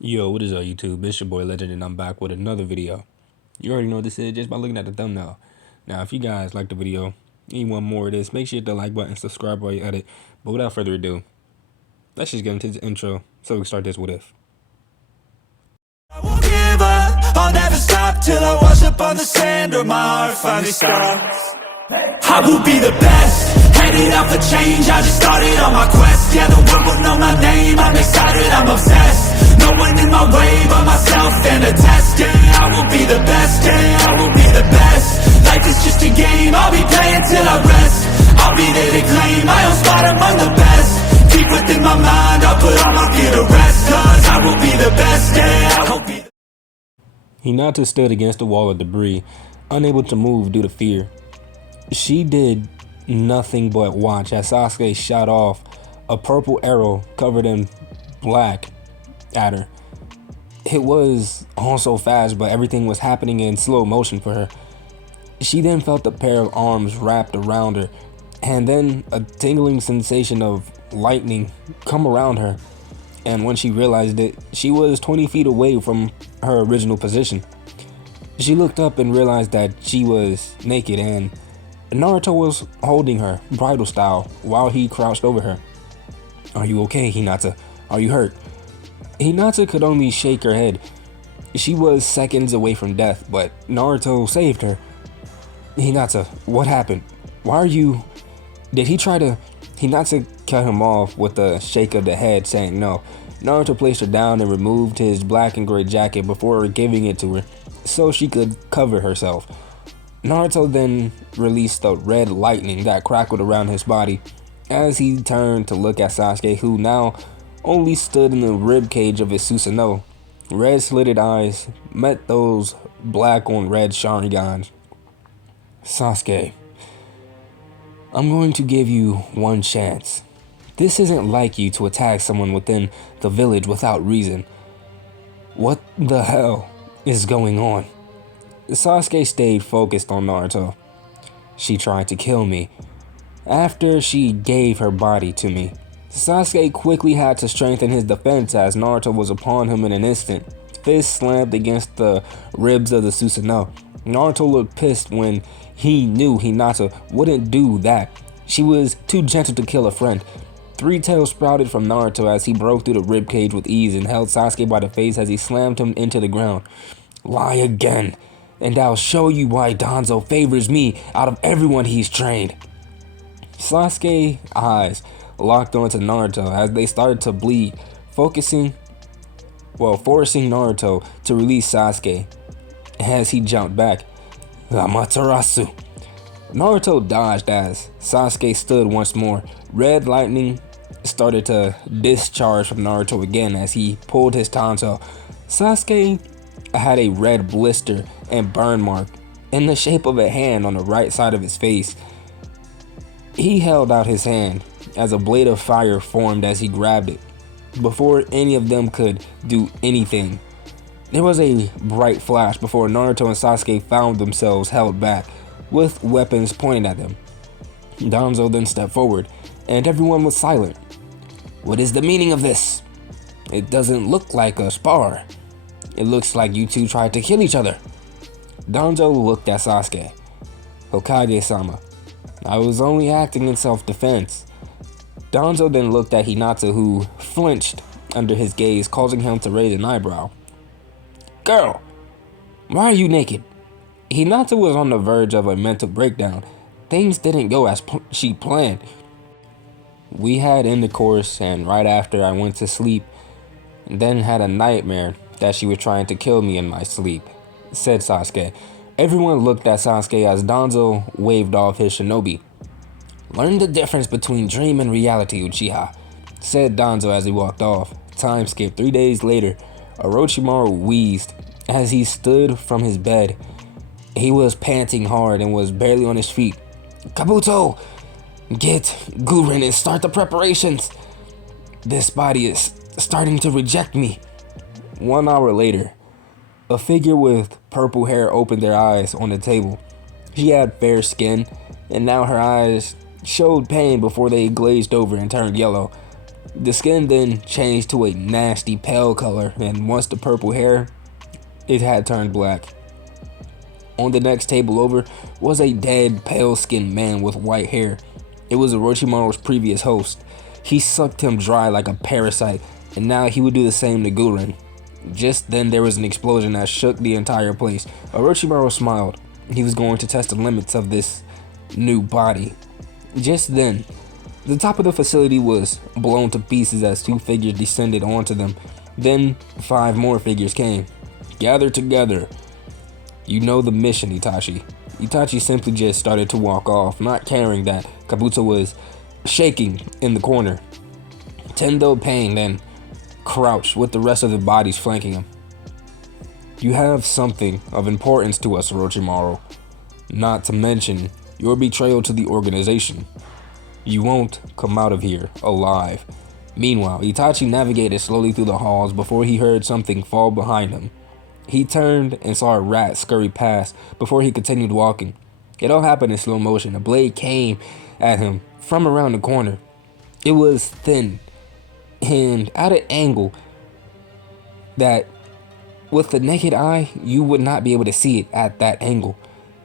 Yo, what is up YouTube? It's your boy Legend and I'm back with another video. You already know what this is just by looking at the thumbnail. Now, if you guys like the video and you want more of this, make sure you hit the like button, subscribe while you edit. But without further ado, let's just get into the intro so we can start this with if. I won't give up, I'll never stop till I wash up on the sand or my heart finally stops. I will be the best, headed out for change, I just started on my quest. Yeah, the world will know my name, I'm excited, I'm obsessed. No one in my way but myself and a test. Yeah, I will be the best, yeah, I will be the best. Life is just a game, I'll be playing till I rest. I'll be there to claim my own spot among the best. Deep within my mind, I'll put all my fear to rest. Cause I will be the best, yeah, I will be the Hinata stood against the wall of debris, unable to move due to fear. She did nothing but watch as Sasuke shot off a purple arrow covered in black at her. It was all so fast, but everything was happening in slow motion for her. She then felt a pair of arms wrapped around her, and then a tingling sensation of lightning come around her. And when she realized it, she was 20 feet away from her original position. She looked up and realized that she was naked and Naruto was holding her, bridal style, while he crouched over her. "Are you okay, Hinata? Are you hurt?" Hinata could only shake her head. She was seconds away from death, but Naruto saved her. "Hinata, what happened? Why are you... Did he try to..." Hinata cut him off with a shake of the head, saying no. Naruto placed her down and removed his black and gray jacket before giving it to her, so she could cover herself. Naruto then released the red lightning that crackled around his body as he turned to look at Sasuke, who now only stood in the rib cage of his Susanoo. Red slitted eyes met those black on red Sharingans. "Sasuke, I'm going to give you one chance. This isn't like you to attack someone within the village without reason. What the hell is going on?" Sasuke stayed focused on Naruto. "She tried to kill me after she gave her body to me." Sasuke quickly had to strengthen his defense as Naruto was upon him in an instant. Fist slammed against the ribs of the Susanoo. Naruto looked pissed when he knew Hinata wouldn't do that. She was too gentle to kill a friend. Three tails sprouted from Naruto as he broke through the ribcage with ease and held Sasuke by the face as he slammed him into the ground. "Lie again, and I'll show you why Danzo favors me out of everyone he's trained." Sasuke's eyes locked onto Naruto as they started to bleed, forcing Naruto to release Sasuke as he jumped back. "Amaterasu." Naruto dodged as Sasuke stood once more. Red lightning started to discharge from Naruto again as he pulled his tanto. Sasuke had a red blister and burn mark in the shape of a hand on the right side of his face. He held out his hand as a blade of fire formed as he grabbed it. Before any of them could do anything, there was a bright flash before Naruto and Sasuke found themselves held back with weapons pointed at them. Danzo then stepped forward and everyone was silent. "What is the meaning of this? It doesn't look like a spar. It looks like you two tried to kill each other." Danzo looked at Sasuke. "Hokage-sama, I was only acting in self-defense." Danzo then looked at Hinata, who flinched under his gaze, causing him to raise an eyebrow. "Girl, why are you naked?" Hinata was on the verge of a mental breakdown. Things didn't go as she planned. "We had intercourse, and right after I went to sleep, and then had a nightmare that she was trying to kill me in my sleep," said Sasuke. Everyone looked at Sasuke as Danzo waved off his shinobi. "Learn the difference between dream and reality, Uchiha," said Danzo as he walked off. Time skipped. 3 days later, Orochimaru wheezed as he stood from his bed. He was panting hard and was barely on his feet. "Kabuto, get Guren and start the preparations. This body is starting to reject me." 1 hour later, a figure with purple hair opened their eyes on the table. She had fair skin, and now her eyes showed pain before they glazed over and turned yellow. The skin then changed to a nasty pale color, and once the purple hair, it had turned black. On the next table over was a dead, pale-skinned man with white hair. It was Orochimaru's previous host. He sucked him dry like a parasite, and now he would do the same to Gurren. Just then there was an explosion that shook the entire place. Orochimaru smiled. He was going to test the limits of this new body. Just then, the top of the facility was blown to pieces as two figures descended onto them. Then 5 more figures came. Gather together. You know the mission, Itachi. Itachi simply just started to walk off, not caring that Kabuto was shaking in the corner. Tendo Pain then crouched with the rest of the bodies flanking him. You have something of importance to us, Orochimaru. Not to mention your betrayal to the organization. You won't come out of here alive. Meanwhile, Itachi navigated slowly through the halls before he heard something fall behind him. He turned and saw a rat scurry past before he continued walking. It all happened in slow motion. A blade came at him from around the corner. It was thin and at an angle that with the naked eye you would not be able to see it at that angle.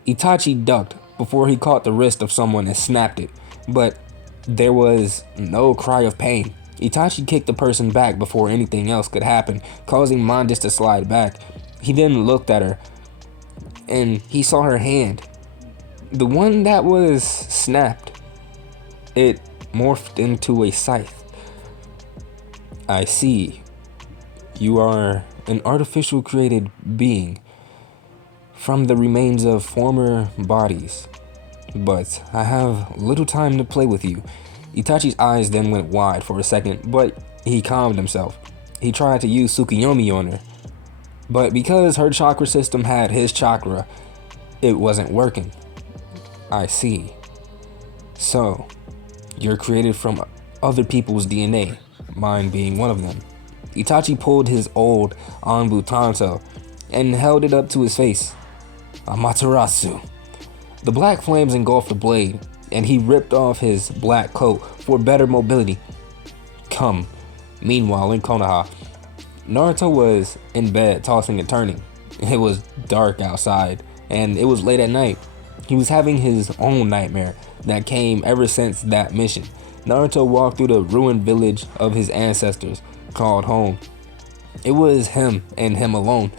Itachi ducked before he caught the wrist of someone and snapped it, but there was no cry of pain. Itachi kicked the person back before anything else could happen, causing Mondis to slide back. He then looked at her, and he saw her hand. The one that was snapped. It morphed into a scythe. I see. You are an artificial created being from the remains of former bodies. But I have little time to play with you. Itachi's eyes then went wide for a second, but he calmed himself. He tried to use Tsukuyomi on her. But because her chakra system had his chakra, it wasn't working. I see. So, you're created from other people's DNA, mine being one of them. Itachi pulled his old Anbu Tanto and held it up to his face. Amaterasu. The black flames engulfed the blade, and he ripped off his black coat for better mobility. Come. Meanwhile, in Konoha, Naruto was in bed, tossing and turning. It was dark outside, and it was late at night. He was having his own nightmare that came ever since that mission. Naruto walked through the ruined village of his ancestors, called home. It was him and him alone.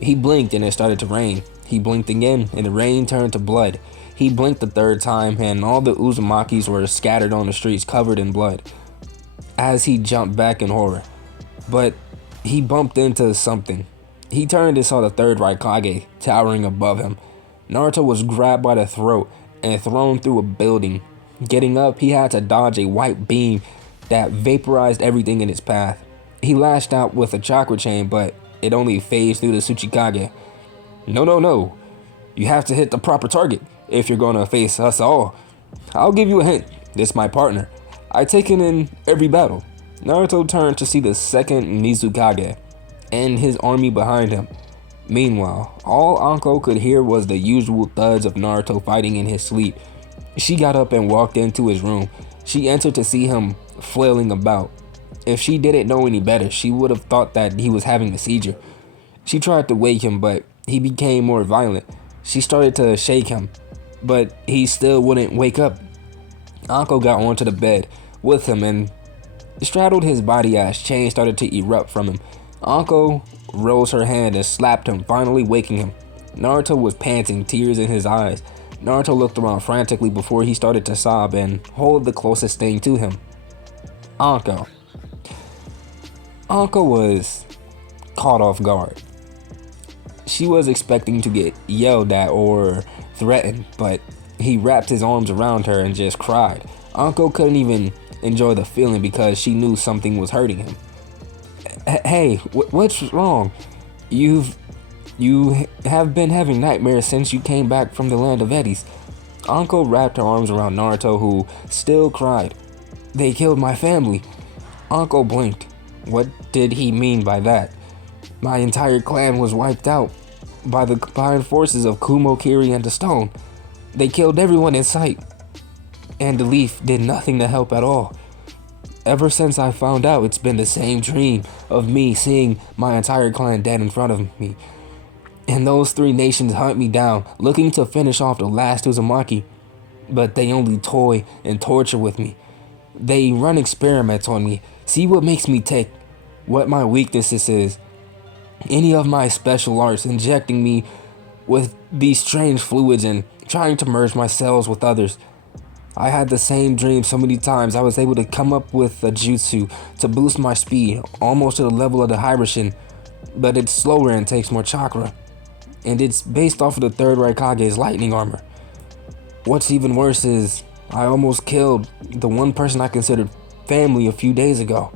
He blinked and it started to rain. He blinked again and the rain turned to blood. He blinked the third time and all the Uzumakis were scattered on the streets covered in blood. As he jumped back in horror. But he bumped into something. He turned and saw the third Raikage towering above him. Naruto was grabbed by the throat and thrown through a building. Getting up, he had to dodge a white beam that vaporized everything in its path. He lashed out with a chakra chain, but it only phased through the Tsuchikage. No. You have to hit the proper target if you're gonna face us all. I'll give you a hint. This my partner. I take him in every battle. Naruto turned to see the second Mizukage and his army behind him. Meanwhile, all Anko could hear was the usual thuds of Naruto fighting in his sleep. She got up and walked into his room. She entered to see him flailing about. If she didn't know any better, she would have thought that he was having a seizure. She tried to wake him, but he became more violent. She started to shake him, but he still wouldn't wake up. Anko got onto the bed with him and straddled his body as chains started to erupt from him. Anko rose her hand and slapped him, finally waking him. Naruto was panting, tears in his eyes. Naruto looked around frantically before he started to sob and hold the closest thing to him. Anko. Anko was caught off guard. She was expecting to get yelled at or threatened, but he wrapped his arms around her and just cried. Anko couldn't even enjoy the feeling because she knew something was hurting him. Hey, what's wrong? You have been having nightmares since you came back from the land of Eddies. Anko wrapped her arms around Naruto, who still cried. They killed my family. Anko blinked. What did he mean by that? My entire clan was wiped out by the combined forces of Kumo, Kiri, and the Stone. They killed everyone in sight. And the leaf did nothing to help at all. Ever since I found out, it's been the same dream of me seeing my entire clan dead in front of me. And those 3 nations hunt me down, looking to finish off the last Uzumaki. But they only toy and torture with me. They run experiments on me, see what makes me tick, what my weaknesses is, any of my special arts, injecting me with these strange fluids and trying to merge my cells with others. I had the same dream so many times. I was able to come up with a jutsu to boost my speed, almost to the level of the Hibishin, but it's slower and takes more chakra. And it's based off of the 3rd Raikage's lightning armor. What's even worse is, I almost killed the one person I considered family a few days ago.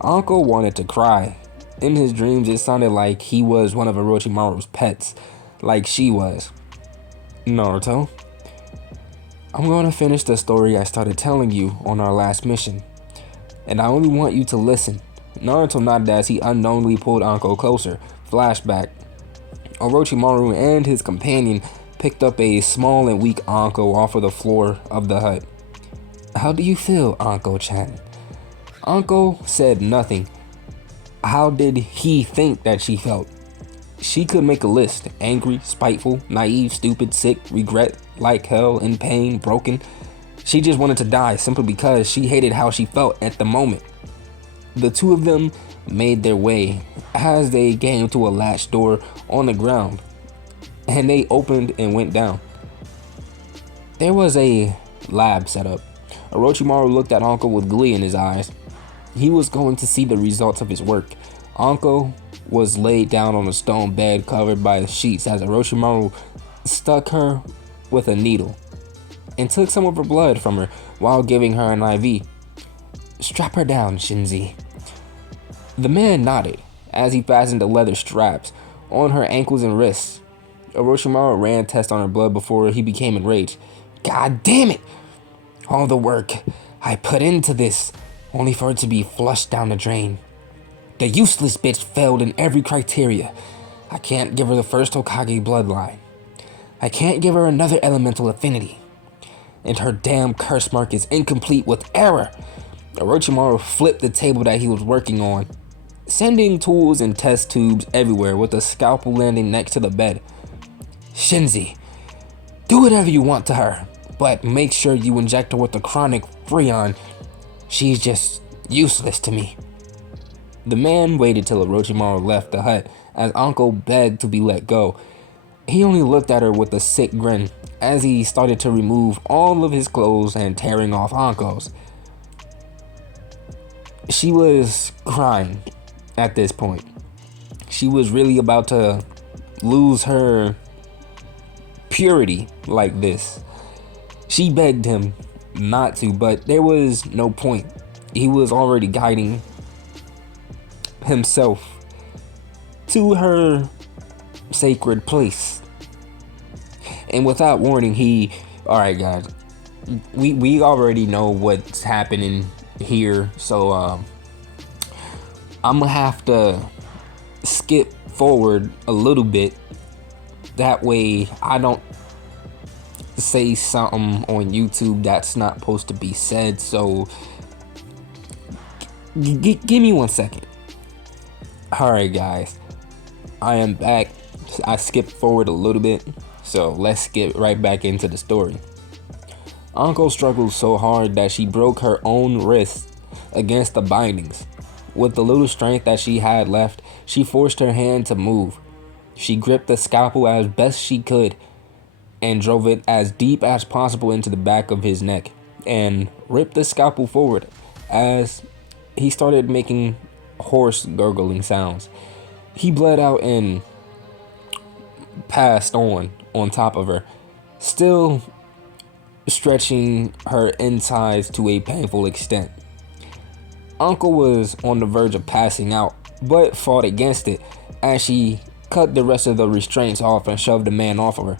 Uncle wanted to cry. In his dreams, it sounded like he was one of Orochimaru's pets, like she was. Naruto, I'm going to finish the story I started telling you on our last mission, and I only want you to listen. Naruto nodded as he unknowingly pulled Anko closer. Flashback. Orochimaru and his companion picked up a small and weak Anko off of the floor of the hut. How do you feel, Anko-chan? Anko said nothing. How did he think that she felt? She could make a list. Angry, spiteful, naive, stupid, sick, regret, like hell, in pain, broken. She just wanted to die simply because she hated how she felt at the moment. The 2 of them made their way as they came to a latch door on the ground, and they opened and went down. There was a lab set up. Orochimaru looked at Anko with glee in his eyes. He was going to see the results of his work. Anko was laid down on a stone bed covered by sheets as Orochimaru stuck her with a needle and took some of her blood from her while giving her an IV. Strap her down, Shinji. The man nodded as he fastened the leather straps on her ankles and wrists. Orochimaru ran tests on her blood before he became enraged. God damn it! All the work I put into this, only for it to be flushed down the drain. The useless bitch failed in every criteria. I can't give her the first Hokage bloodline. I can't give her another elemental affinity. And her damn curse mark is incomplete with error. Orochimaru flipped the table that he was working on, sending tools and test tubes everywhere with a scalpel landing next to the bed. Shinji, do whatever you want to her, but make sure you inject her with the chronic Freon. She's just useless to me. The man waited till Orochimaru left the hut as Anko begged to be let go. He only looked at her with a sick grin as he started to remove all of his clothes and tearing off Anko's. She was crying at this point. She was really about to lose her purity like this. She begged him not to, but there was no point. He was already guiding himself to her sacred place. And without warning, alright guys, we already know what's happening here, so I'm gonna have to skip forward a little bit, that way I don't say something on YouTube that's not supposed to be said. So give me 1 second. Alright guys, I am back. I skipped forward a little bit, so let's get right back into the story. Anko struggled so hard that she broke her own wrist against the bindings. With the little strength that she had left, she forced her hand to move. She gripped the scalpel as best she could and drove it as deep as possible into the back of his neck and ripped the scalpel forward as he started making hoarse gurgling sounds. He bled out and passed on top of her, still stretching her insides to a painful extent. Uncle was on the verge of passing out, but fought against it as she cut the rest of the restraints off and shoved the man off of her.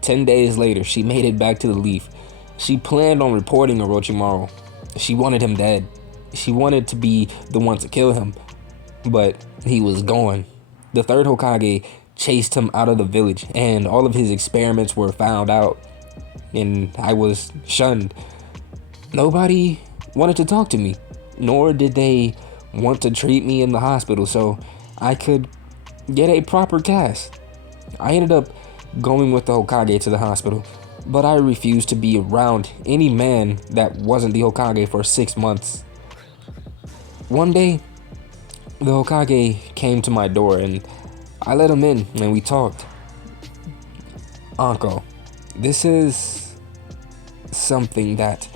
10 days later, she made it back to the Leaf. She planned on reporting Orochimaru. She wanted him dead. She wanted to be the one to kill him, but he was gone. The third Hokage chased him out of the village, and all of his experiments were found out, and I was shunned. Nobody wanted to talk to me. nor did they want to treat me in the hospital so I could get a proper cast. I ended up going with the Hokage to the hospital, but I refused to be around any man that wasn't the Hokage for 6 months. One day, the Hokage came to my door and I let him in and we talked. Anko, this is something that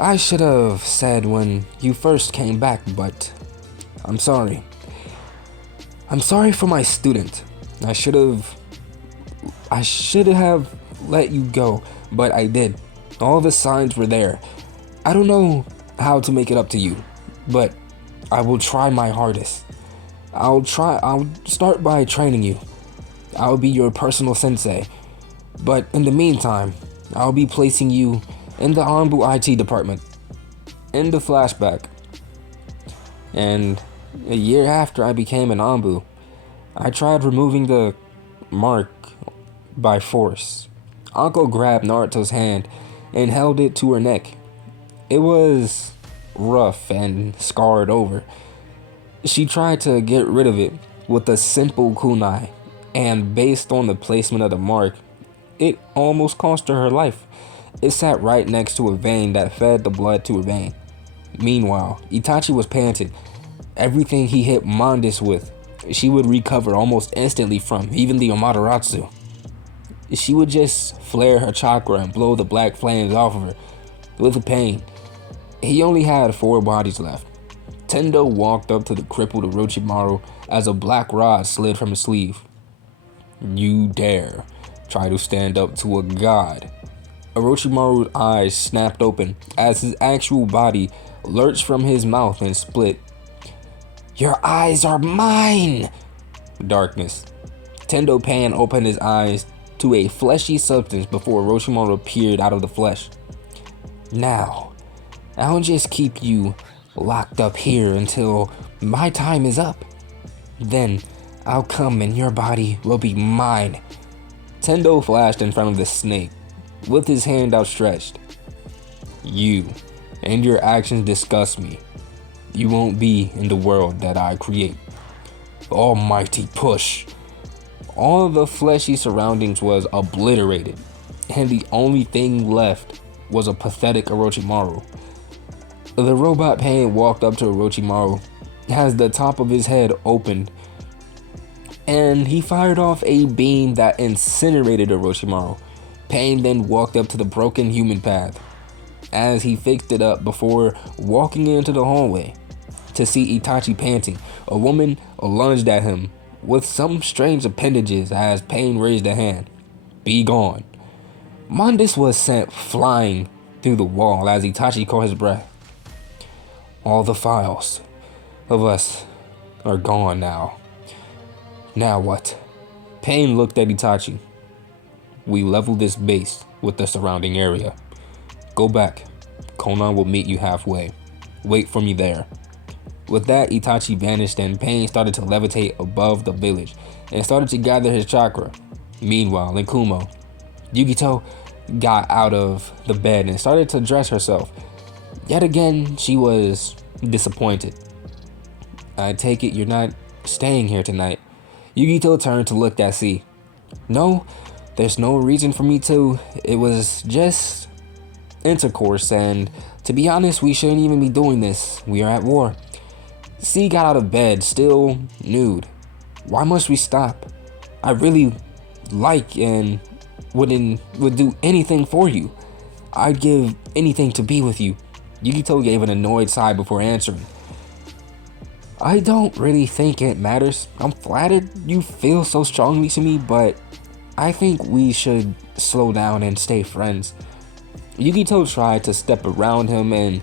I should have said when you first came back, but I'm sorry. I'm sorry for my student. I should have let you go, but I did. All the signs were there. I don't know how to make it up to you, but I will try my hardest. I'll start by training you. I'll be your personal sensei. But in the meantime, I'll be placing you in the Anbu IT department. In the flashback. And a year after I became an Anbu, I tried removing the mark by force. Anko grabbed Naruto's hand and held it to her neck. It was rough and scarred over. She tried to get rid of it with a simple kunai, and based on the placement of the mark, it almost cost her her life. It sat right next to a vein that fed the blood to her vein. Meanwhile, Itachi was panting. Everything he hit Mondis with, she would recover almost instantly from, even the Amaterasu. She would just flare her chakra and blow the black flames off of her. With the pain, he only had 4 bodies left. Tendo walked up to the crippled Orochimaru as a black rod slid from his sleeve. You dare try to stand up to a god. Orochimaru's eyes snapped open as his actual body lurched from his mouth and split. Your eyes are mine! Darkness. Tendo Pan opened his eyes to a fleshy substance before Orochimaru appeared out of the flesh. Now, I'll just keep you locked up here until my time is up. Then I'll come and your body will be mine. Tendo flashed in front of the snake with his hand outstretched. You and your actions disgust me. You won't be in the world that I create. Almighty push. All of the fleshy surroundings was obliterated, and the only thing left was a pathetic Orochimaru. The robot Pain walked up to Orochimaru as the top of his head opened, and he fired off a beam that incinerated Orochimaru. Pain then walked up to the broken human path as he fixed it up before walking into the hallway to see Itachi panting. A woman lunged at him with some strange appendages as Pain raised a hand. Be gone. Mondis was sent flying through the wall as Itachi caught his breath. All the files of us are gone now. Now what? Pain looked at Itachi. We leveled this base with the surrounding area. Go back. Konan will meet you halfway. Wait for me there. With that, Itachi vanished and Pain started to levitate above the village and started to gather his chakra. Meanwhile, in Kumo, Yugito got out of the bed and started to dress herself. Yet again, she was disappointed. I take it you're not staying here tonight. Yugito turned to look at C. No, there's no reason for me to. It was just intercourse, and to be honest, we shouldn't even be doing this. We are at war. C got out of bed, still nude. Why must we stop? I really like and would do anything for you. I'd give anything to be with you. Yugito gave an annoyed sigh before answering. I don't really think it matters. I'm flattered you feel so strongly to me, but I think we should slow down and stay friends. Yugito tried to step around him and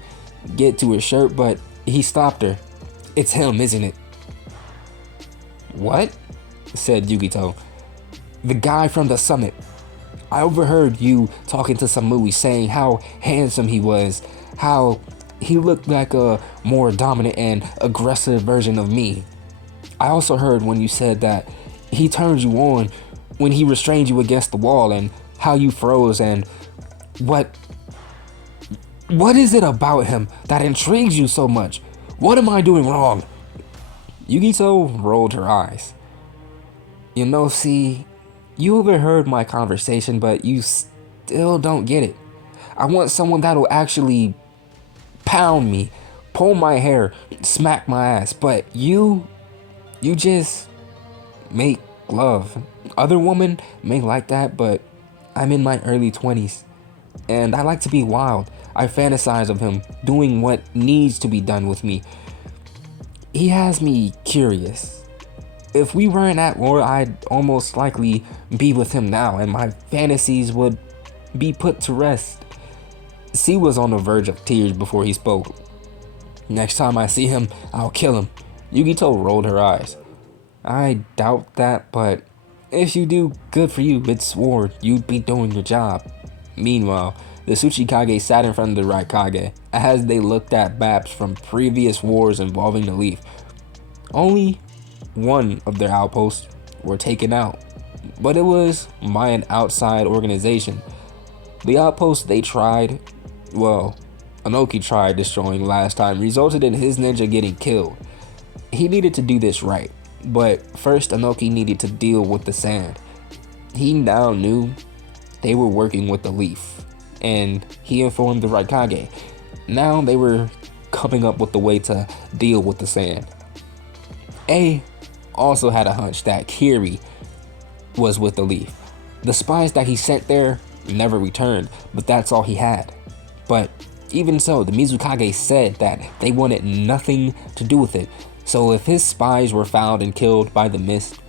get to his shirt, but he stopped her. It's him, isn't it? What? Said Yugito. The guy from the summit. I overheard you talking to Samui saying how handsome he was, how he looked like a more dominant and aggressive version of me. I also heard when you said that he turned you on when he restrained you against the wall and how you froze and what What is it about him that intrigues you so much? What am I doing wrong? Yugito rolled her eyes. You know, see, you overheard my conversation, but you still don't get it. I want someone that'll actually pound me, pull my hair, smack my ass, but you just make love. Other women may like that, but I'm in my early 20s, and I like to be wild. I fantasize of him doing what needs to be done with me. He has me curious. If we weren't at war, I'd almost likely be with him now, and my fantasies would be put to rest. C was on the verge of tears before he spoke. Next time I see him, I'll kill him. Yugito rolled her eyes. I doubt that, but if you do, good for you. It's war. You'd be doing your job. Meanwhile, the Tsuchikage sat in front of the Raikage as they looked at maps from previous wars involving the Leaf. Only one of their outposts were taken out, but it was by an outside organization. The outpost they tried, Anoki tried destroying last time resulted in his ninja getting killed. He needed to do this right, but first Anoki needed to deal with the sand. He now knew they were working with the Leaf, and he informed the Raikage. Now they were coming up with the way to deal with the sand. A also had a hunch that Kiri was with the Leaf. The spies that he sent there never returned, but that's all he had. But even so, the Mizukage said that they wanted nothing to do with it, so if his spies were found and killed by the mist,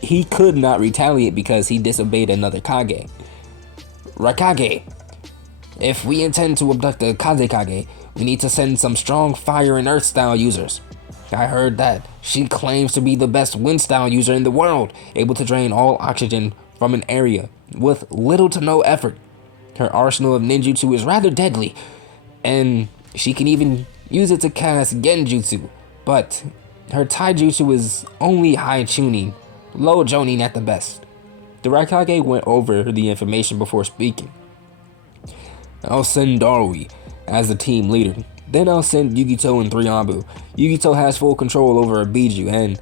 he could not retaliate because he disobeyed another Kage. Raikage, if we intend to abduct the Kazekage, we need to send some strong fire and earth style users. I heard that she claims to be the best wind style user in the world, able to drain all oxygen from an area with little to no effort. Her arsenal of ninjutsu is rather deadly, and she can even use it to cast genjutsu, but her taijutsu is only high tuning, low jonin at the best. The Raikage went over the information before speaking. I'll send Darui as the team leader. Then I'll send Yugito and 3Abu. Yugito has full control over Abiju, and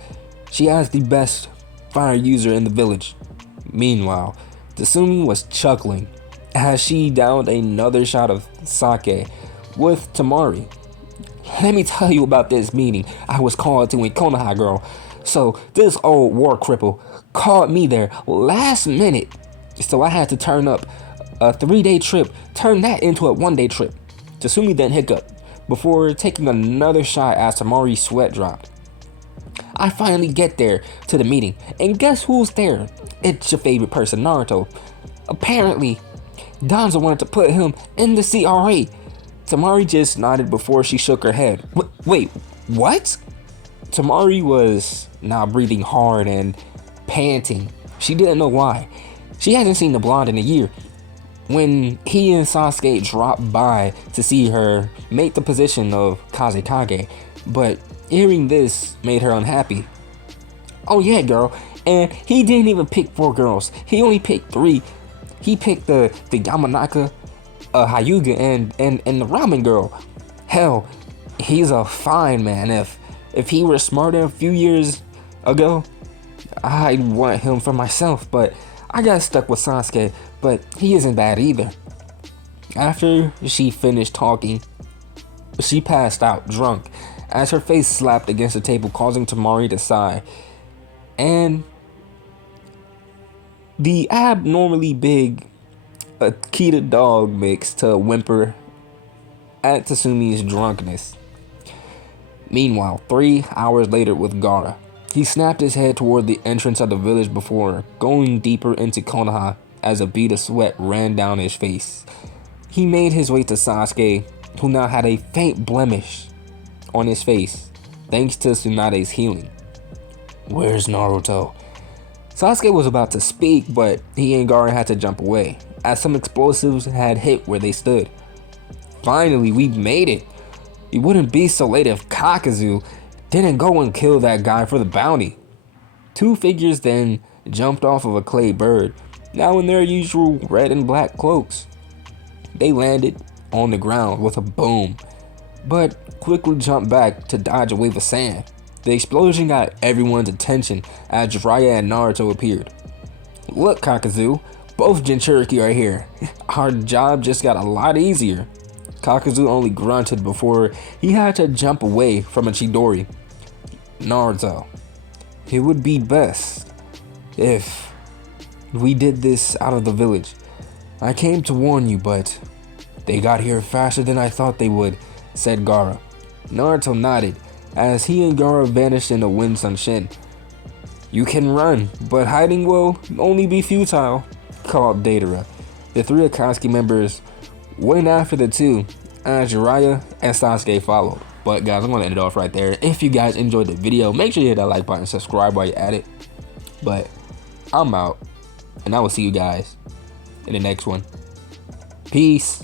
she has the best fire user in the village. Meanwhile, Tatsumi was chuckling as she downed another shot of sake with Tamari. Let me tell you about this meeting I was called to in Konoha, girl. So this old war cripple called me there last minute. So I had to turn up a 3-day trip, turn that into a 1-day trip. Tatsumi then hiccuped before taking another shot as Tamari's sweat dropped. I finally get there to the meeting, and guess who's there? It's your favorite person, Naruto. Apparently, Danzo wanted to put him in the CRA. Tamari just nodded before she shook her head. Wait, what? Tamari was now breathing hard and panting. She didn't know why. She hasn't seen the blonde in a year. When he and Sasuke dropped by to see her make the position of Kazekage, but hearing this made her unhappy. Oh yeah, girl, and he didn't even pick 4 girls. He only picked 3. He picked the Yamanaka, Hyuga, and the ramen girl. Hell, he's a fine man. If he were smarter a few years ago, I'd want him for myself, but I got stuck with Sasuke, but he isn't bad either. After she finished talking, she passed out drunk as her face slapped against the table, causing Tamari to sigh. And the abnormally big Akita dog mix to whimper at Tatsumi's drunkenness. Meanwhile, 3 hours later with Gaara, he snapped his head toward the entrance of the village before going deeper into Konoha as a bead of sweat ran down his face. He made his way to Sasuke, who now had a faint blemish on his face, thanks to Tsunade's healing. Where's Naruto? Sasuke was about to speak, but he and Gaara had to jump away, as some explosives had hit where they stood. Finally, we made it! It wouldn't be so late if Kakazu didn't go and kill that guy for the bounty. 2 figures then jumped off of a clay bird, now in their usual red and black cloaks. They landed on the ground with a boom, but quickly jumped back to dodge a wave of sand. The explosion got everyone's attention as Jiraiya and Naruto appeared. "Look, Kakazu, both Jinchuriki are here. Our job just got a lot easier." Kakazu only grunted before he had to jump away from a Chidori. "Naruto, it would be best if we did this out of the village. I came to warn you, but they got here faster than I thought they would," said Gaara. Naruto nodded as he and Gaara vanished in the wind Shin. "You can run, but hiding will only be futile," called Deidara. The three Akatsuki members went after the two as Jiraiya and Sasuke followed. But guys, I'm going to end it off right there. If you guys enjoyed the video, make sure you hit that like button, subscribe while you're at it. But I'm out, and I will see you guys in the next one. Peace.